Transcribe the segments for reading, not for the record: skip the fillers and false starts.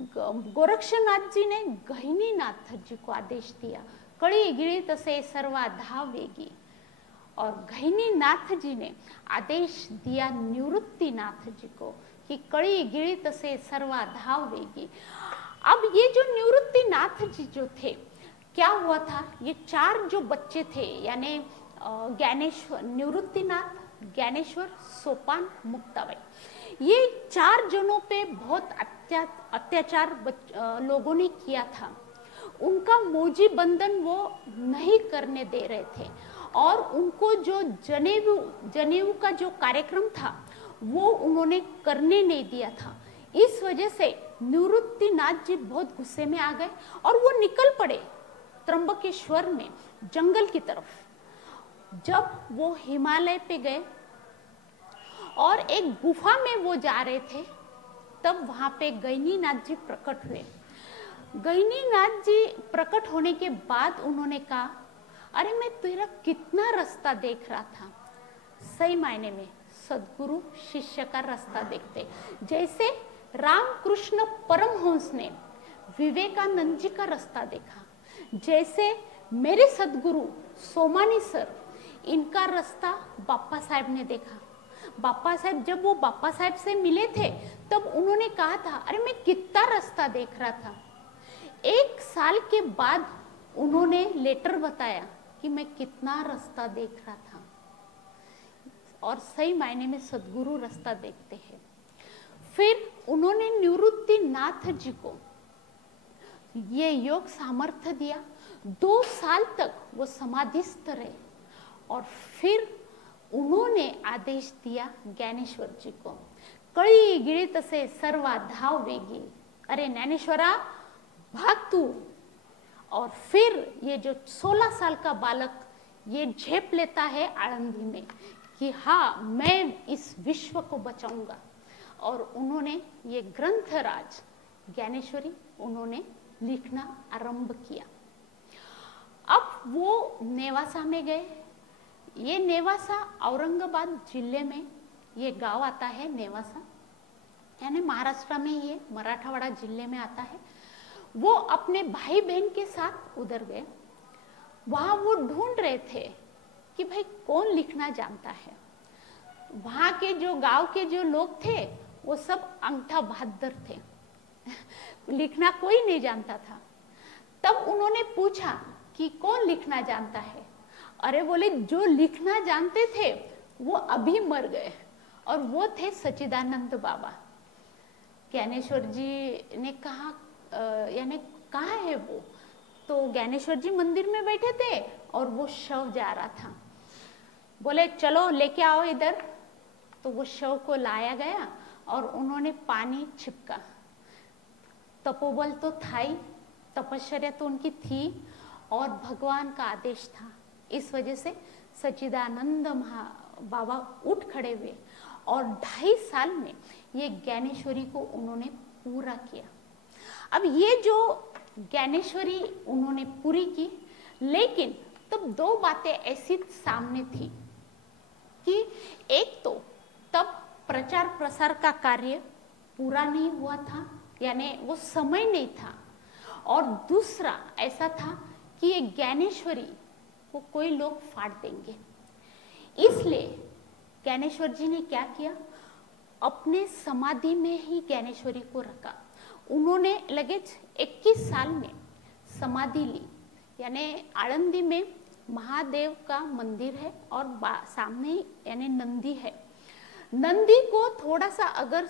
गोरक्षनाथ जी ने गहिनीनाथ जी को आदेश दिया, कड़ी गिरी तसे सर्वा धाव वेगी। और गहिनीनाथ जी ने आदेश दिया निवृत्तिनाथ जी को कि कड़ी गिरी तसे सर्वा धाव वेगी। अब ये जो निवृत्तिनाथ जी जो थे, क्या हुआ था, ये 4 जो बच्चे थे, यानी ज्ञानेश्वर, निवृत्तिनाथ, ज्ञानेश्वर, सोपान, मुक्ताबाई, ये 4 जनों पे बहुत अत्याचार लोगों ने किया था। उनका मौजी बंधन वो नहीं करने दे रहे थे और उनको जो जनेऊ का जो कार्यक्रम था वो उन्होंने करने नहीं दिया था। इस वजह से निवृत्तिनाथ जी बहुत गुस्से में आ गए और वो निकल पड़े त्र्यंबकेश्वर में जंगल की तरफ। जब वो हिमालय पे गए और एक गुफा में वो जा रहे थे, तब वहां पे गहिनीनाथ जी प्रकट हुए। गहिनीनाथ जी प्रकट होने के बाद उन्होंने कहा, अरे मैं तेरा कितना रास्ता देख रहा था। सही मायने में सदगुरु शिष्य का रास्ता देखते, जैसे रामकृष्ण परमहंस ने विवेकानंद जी का रास्ता देखा, जैसे मेरे सदगुरु सोमानी सर, इनका रास्ता बापा साहब ने देखा। बापा साहब, जब वो बापा साहब से मिले थे तब उन्होंने कहा था, अरे मैं कितना रास्ता देख रहा था। 1 साल के बाद उन्होंने लेटर बताया कि मैं कितना रास्ता देख रहा था। और सही मायने में सदगुरु रास्ता देखते हैं। फिर उन्होंने निवृत्तिनाथ जी को ये योग सामर्थ्य दिया। 2 साल तक वो समाधिस्थ रहे और फिर उन्होंने आदेश दिया ज्ञानेश्वर जी को, कड़ी गिरित से सर्वा धाव वेगी, अरे ज्ञानेश्वरा भाग तू। और फिर ये जो 16 साल का बालक ये झेप लेता है आळंदी में कि हाँ मैं इस विश्व को बचाऊंगा। और उन्होंने ये ग्रंथराज ज्ञानेश्वरी उन्होंने लिखना आरंभ किया। अब वो नेवासा में गए। ये नेवासा औरंगाबाद जिले में ये गांव आता है, नेवासा यानी महाराष्ट्र में ही है, मराठवाड़ा जिले में आता है। वो अपने भाई बहन के साथ उधर गए। वहां वो ढूंढ रहे थे कि भाई कौन लिखना जानता है। वहां के जो गांव के जो लोग थे वो सब अंगठा बहादुर थे लिखना कोई नहीं जानता था। तब उन्होंने पूछा कि कौन लिखना जानता है। अरे बोले जो लिखना जानते थे वो अभी मर गए और वो थे सच्चिदानंद बाबा। ज्ञानेश्वर जी ने कहा यानी कहाँ है वो, तो ज्ञानेश्वर जी मंदिर में बैठे थे और वो शव जा रहा था। बोले चलो लेके आओ इधर। तो वो शव को लाया गया और उन्होंने पानी छिपका। तपोबल तो था ही, तपश्चर्या तो उनकी थी और भगवान का आदेश था। इस वजह से सच्चिदानंद बाबा उठ खड़े हुए और 2.5 साल में ये ज्ञानेश्वरी को उन्होंने पूरा किया। अब ये जो ज्ञानेश्वरी उन्होंने पूरी की, लेकिन तब 2 बातें ऐसी सामने थी कि एक तो तब प्रचार प्रसार का कार्य पूरा नहीं हुआ था, यानी वो समय नहीं था। और दूसरा ऐसा था कि ये ज्ञानेश्वरी को कोई लोग फाड़ देंगे। इसलिए ज्ञानेश्वर जी ने क्या किया, अपने समाधि में ही ज्ञानेश्वरी को रखा। उन्होंने लगेज 21 साल में समाधि ली। यानी आळंदी में महादेव का मंदिर है और सामने यानी नंदी है। नंदी को थोड़ा सा अगर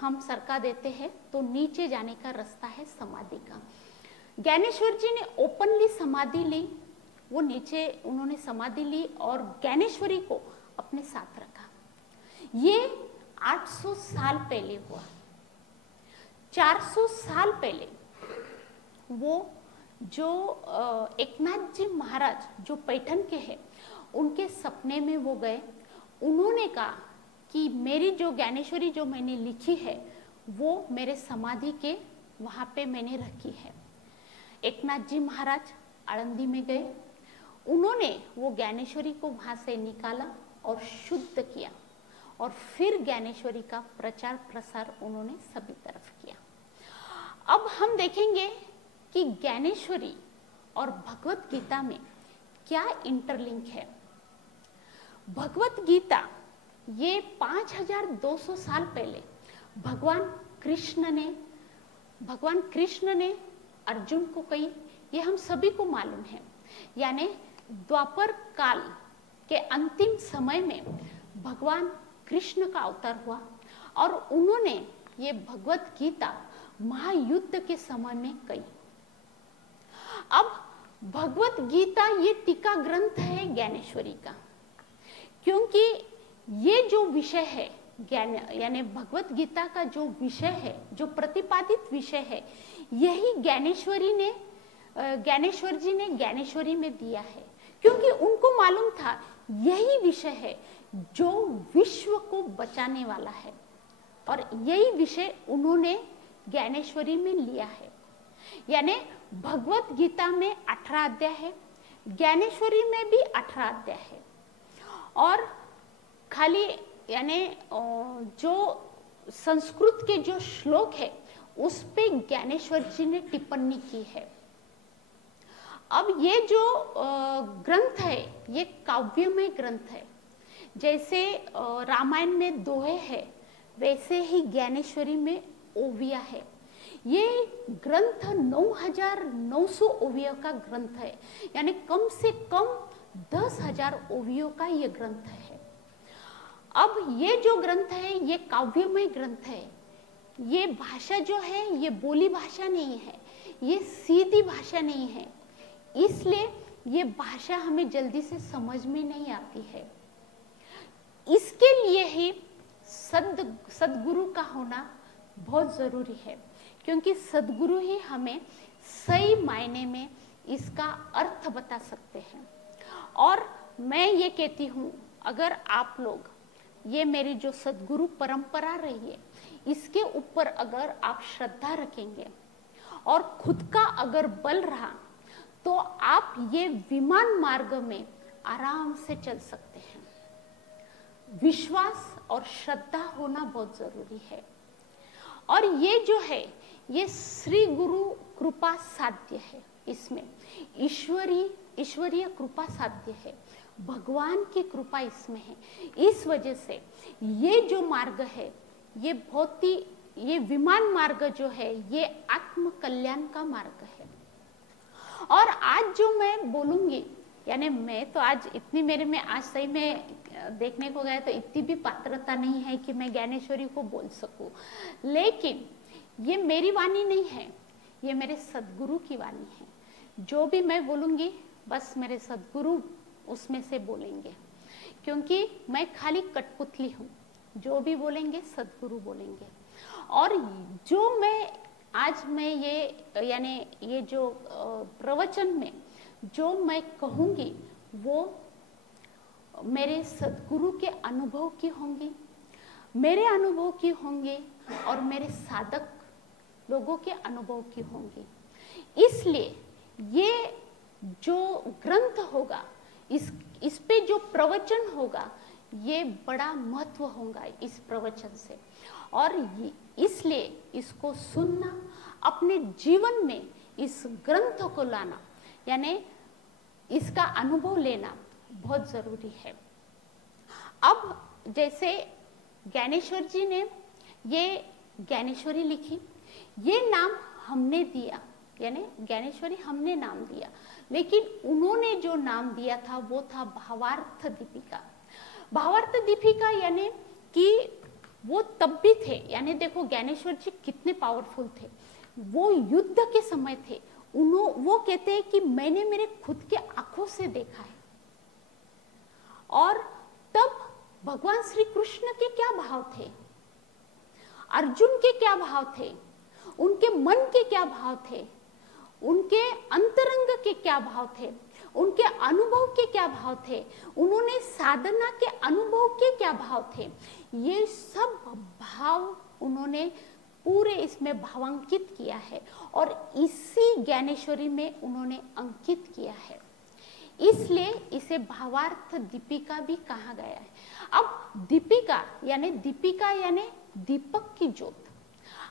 हम सरका देते हैं तो नीचे जाने का रास्ता है समाधि का। ज्ञानेश्वर जी ने ओपनली समाधि ली, वो नीचे उन्होंने समाधि ली और ज्ञानेश्वरी को अपने साथ रखा। ये 800 साल पहले हुआ। 400 साल पहले वो जो एकनाथ जी महाराज जो पैठन के हैं, उनके सपने में वो गए। उन्होंने कहा कि मेरी जो ज्ञानेश्वरी जो मैंने लिखी है वो मेरे समाधि के वहां पे मैंने रखी है। एकनाथ जी महाराज आळंदी में गए, उन्होंने वो ज्ञानेश्वरी को वहां से निकाला और शुद्ध किया और फिर ज्ञानेश्वरी का प्रचार प्रसार उन्होंने सभी तरफ किया। हम देखेंगे कि ज्ञानेश्वरी और भगवत गीता में क्या इंटरलिंक है। भगवत गीता ये 5200 साल पहले भगवान कृष्ण ने अर्जुन को कही, ये हम सभी को मालूम है। यानी द्वापर काल के अंतिम समय में भगवान कृष्ण का अवतार हुआ और उन्होंने ये भगवत गीता महायुद्ध के समय में कही। अब भगवत गीता ये टीका ग्रंथ है ज्ञानेश्वरी का, क्योंकि ये जो विषय है ज्ञान यानी भगवत गीता का जो विषय है, जो प्रतिपादित विषय है, यही ज्ञानेश्वर जी ने ज्ञानेश्वरी में दिया है, क्योंकि उनको मालूम था यही विषय है जो विश्व को बचाने वाला है और यही विषय उन्होंने ज्ञानेश्वरी में लिया है। यानी भगवत गीता में 18 अध्याय है, ज्ञानेश्वरी में भी 18 अध्याय है और खाली यानी जो संस्कृत के जो श्लोक है उस पे ज्ञानेश्वर जी ने टिप्पणी की है। अब ये जो ग्रंथ है ये काव्यमय ग्रंथ है। जैसे रामायण में दोहे है वैसे ही ज्ञानेश्वरी में ओविया है। ये ग्रंथ 9900 ओवियों का ग्रंथ है, यानी कम से कम 10,000 ओवियों का ये ग्रंथ है। अब ये जो ग्रंथ है ये काव्यमय ग्रंथ है। ये भाषा जो है ये बोली भाषा नहीं है, ये सीधी भाषा नहीं है, इसलिए ये भाषा हमें जल्दी से समझ में नहीं आती है। इसके लिए ही सद्गुरु का होना बहुत जरूरी है, क्योंकि सद्गुरु ही हमें सही मायने में इसका अर्थ बता सकते हैं। और मैं ये कहती हूँ, अगर आप लोग ये मेरी जो सद्गुरु परंपरा रही है इसके ऊपर अगर आप श्रद्धा रखेंगे और खुद का अगर बल रहा तो आप ये विमान मार्ग में आराम से चल सकते हैं। विश्वास और श्रद्धा होना बहुत जरूरी है। और ये जो है ये श्री गुरु कृपा साध्य है, इसमें ईश्वरीय कृपा साध्य है, भगवान की कृपा इसमें है। इस वजह से ये जो मार्ग है ये बहुत ही ये विमान मार्ग जो है ये आत्म कल्याण का मार्ग है। और आज जो मैं बोलूंगी, यानी मैं तो आज इतनी मेरे में आज सही में देखने को गया तो इतनी भी पात्रता नहीं है कि मैं ज्ञानेश्वरी को बोल सकूं, लेकिन ये मेरी वाणी नहीं है, ये मेरे सद्गुरु की वाणी है। जो भी मैं बोलूंगी बस मेरे सद्गुरु उसमें से बोलेंगे, क्योंकि मैं खाली कठपुतली हूँ। जो भी बोलेंगे सद्गुरु बोलेंगे। और जो मैं ये यानी ये जो प्रवचन में जो मैं कहूँगी वो मेरे सद्गुरु के अनुभव की होंगी, मेरे अनुभव की होंगे और मेरे साधक लोगों के अनुभव की होंगी। इसलिए ये जो ग्रंथ होगा इस पे जो प्रवचन होगा ये बड़ा महत्व होगा इस प्रवचन से। और इसलिए इसको सुनना, अपने जीवन में इस ग्रंथ को लाना, यानी इसका अनुभव लेना बहुत जरूरी है। अब जैसे ज्ञानेश्वर जी ने ये ज्ञानेश्वरी लिखी, ये नाम हमने दिया, यानी ज्ञानेश्वरी हमने नाम दिया, लेकिन उन्होंने जो नाम दिया था वो था भावार्थ दीपिका। भावार्थ दीपिका यानी कि वो तब भी थे, यानी देखो ज्ञानेश्वर जी कितने पावरफुल थे। वो युद्ध के समय थे, वो कहते हैं कि मैंने मेरे खुद के आंखों से देखा है। और तब भगवान श्री कृष्ण के क्या भाव थे, अर्जुन के क्या भाव थे, उनके मन के क्या भाव थे, उनके अंतरंग के क्या भाव थे, उनके अनुभव के क्या भाव थे, उन्होंने साधना के अनुभव के क्या भाव थे, ये सब भाव उन्होंने पूरे इसमें भावांकित किया है और इसी ज्ञानेश्वरी में उन्होंने अंकित किया है। इसलिए इसे भावार्थ दीपिका भी कहा गया है। अब दीपिका यानी दीपक की ज्योत,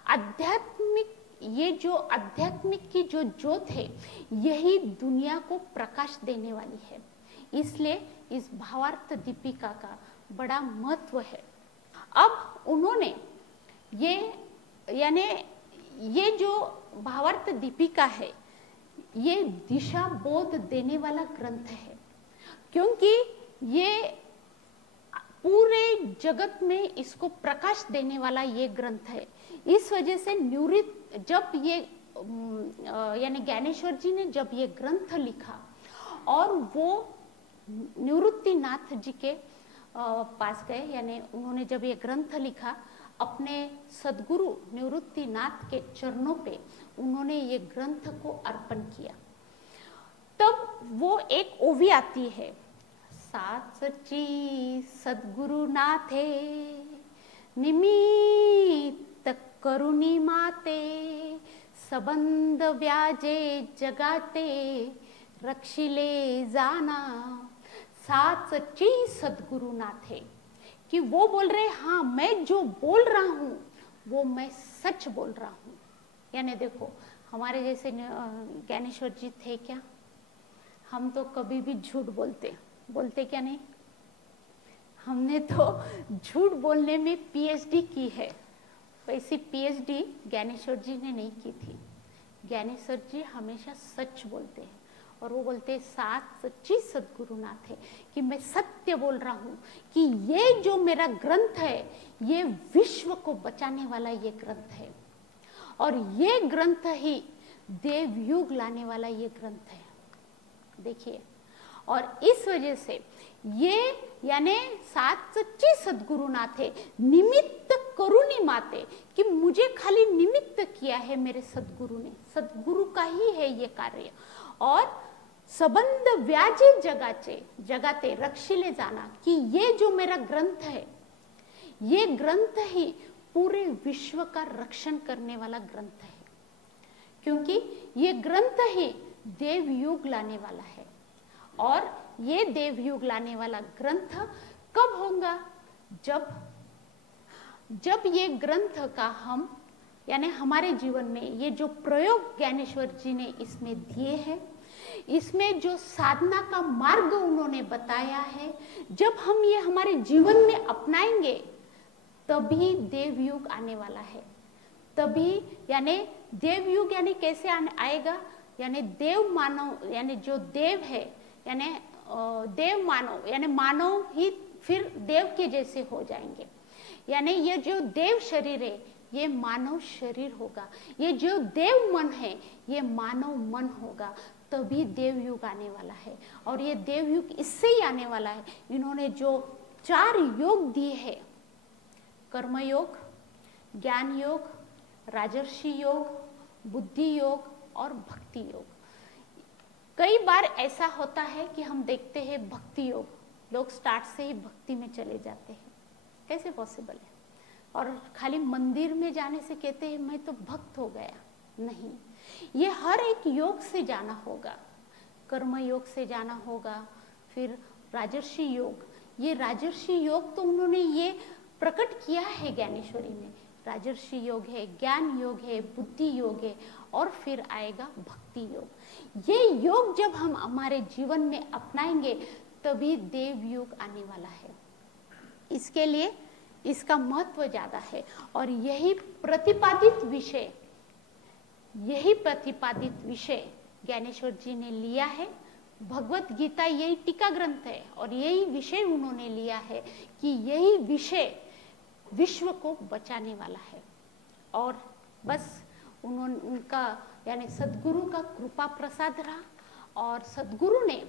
आध्यात्मिक ये जो आध्यात्मिक की जो ज्योत है यही दुनिया को प्रकाश देने वाली है, इसलिए इस भावार्थ दीपिका का बड़ा महत्व है। अब उन्होंने ये यानी ये जो भावार्थ दीपिका है ये दिशा बोध देने वाला ग्रंथ है, क्योंकि ये पूरे जगत में इसको प्रकाश देने वाला ये ग्रंथ है। इस वजह से निवृत्त जब ये यानी ज्ञानेश्वर जी ने जब ये ग्रंथ लिखा और वो निवृत्तिनाथ जी के पास गए, यानी उन्होंने जब ये ग्रंथ लिखा अपने सदगुरु निवृत्तिनाथ के चरणों पे उन्होंने ये ग्रंथ को अर्पण किया, तब वो एक ओवी आती है, सात सच्ची सदगुरु नाथे निमित्त करुणी माते संबंध व्याजे जगाते रक्षिले जाना। सात सच्ची सदगुरु नाथे कि वो बोल रहे हाँ मैं जो बोल रहा हूं वो मैं सच बोल रहा हूं। यानी देखो हमारे जैसे ज्ञानेश्वर जी थे क्या? हम तो कभी भी झूठ बोलते क्या नहीं? हमने तो झूठ बोलने में पीएचडी की है, वैसी पीएचडी ज्ञानेश्वर जी ने नहीं की थी। ज्ञानेश्वर जी हमेशा सच बोलते हैं और वो बोलते हैं सात सच्ची सदगुरुनाथ है कि मैं सत्य बोल रहा हूं कि ये जो मेरा ग्रंथ है ये विश्व को बचाने वाला ये ग्रंथ है और ये ग्रंथ ही देवयुग लाने वाला ये ग्रंथ है। देखिए, और इस वजह से ये यानी सात सच्ची सदगुरुनाथ है, निमित्त करुणी माते कि मुझे खाली निमित्त किया है मेरे सदगुरु ने, सदगुरु का ही है ये कार्य। और संबंध व्याजे जगाते रक्षिले जाना कि ये जो मेरा ग्रंथ है ये ग्रंथ ही पूरे विश्व का रक्षण करने वाला ग्रंथ है, क्योंकि ये ग्रंथ ही देवयुग लाने वाला है। और ये देवयुग लाने वाला ग्रंथ कब होगा? जब ये ग्रंथ का हम यानी हमारे जीवन में ये जो प्रयोग ज्ञानेश्वर जी ने इसमें दिए हैं, इसमें जो साधना का मार्ग उन्होंने बताया है, जब हम ये हमारे जीवन में अपनाएंगे तभी देवयुग आने वाला है। तभी यानी देवयुग यानी कैसे आएगा? यानी देव मानव यानी जो देव है यानी देव मानव यानी मानव ही फिर देव के जैसे हो जाएंगे। यानी ये जो देव शरीर है ये मानव शरीर होगा, ये जो देव मन है ये मानव मन होगा, तभी देवयुग आने वाला है। और ये देवयुग इससे ही आने वाला है। इन्होंने जो 4 योग दिए हैं, कर्मयोग, ज्ञान योग, राजर्षि योग, बुद्धि योग और भक्ति योग। कई बार ऐसा होता है कि हम देखते हैं भक्ति योग, लोग स्टार्ट से ही भक्ति में चले जाते हैं, कैसे पॉसिबल है? और खाली मंदिर में जाने से कहते हैं मैं तो भक्त हो गया। नहीं, ये हर एक योग से जाना होगा, कर्म योग से जाना होगा, फिर राजर्षि योग। ये राजर्षि योग तो उन्होंने ये प्रकट किया है ज्ञानेश्वरी में। राजर्षि योग है, ज्ञान योग है, बुद्धि योग है और फिर आएगा भक्ति योग। ये योग जब हम हमारे जीवन में अपनाएंगे तभी देव योग आने वाला है। इसके लिए इसका महत्व ज्यादा है और यही प्रतिपादित विषय ज्ञानेश्वर जी ने लिया है। भगवत गीता यही टीका ग्रंथ है और यही विषय उन्होंने लिया है कि यही विषय विश्व को बचाने वाला है। और बस उनका यानी सदगुरु का कृपा प्रसाद रहा और सदगुरु ने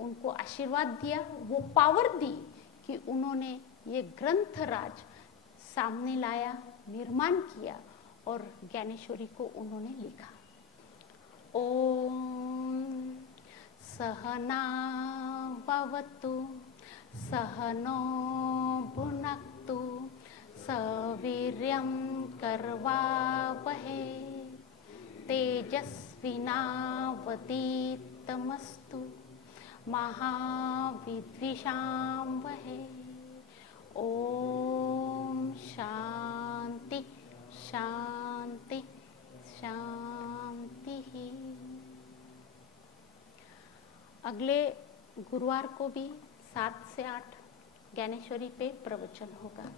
उनको आशीर्वाद दिया, वो पावर दी कि उन्होंने ये ग्रंथ राज सामने लाया, निर्माण किया और ज्ञानेश्वरी को उन्होंने लिखा। ओम सहना भवतु सहनो भुनक्तु सवीर्यं कर्वावहै तेजस्विनावतीतमस्तु महाविद्विषावहै। ओम शांति शांति शांति। शांति। अगले गुरुवार को भी 7 से 8 ज्ञानेश्वरी पे प्रवचन होगा।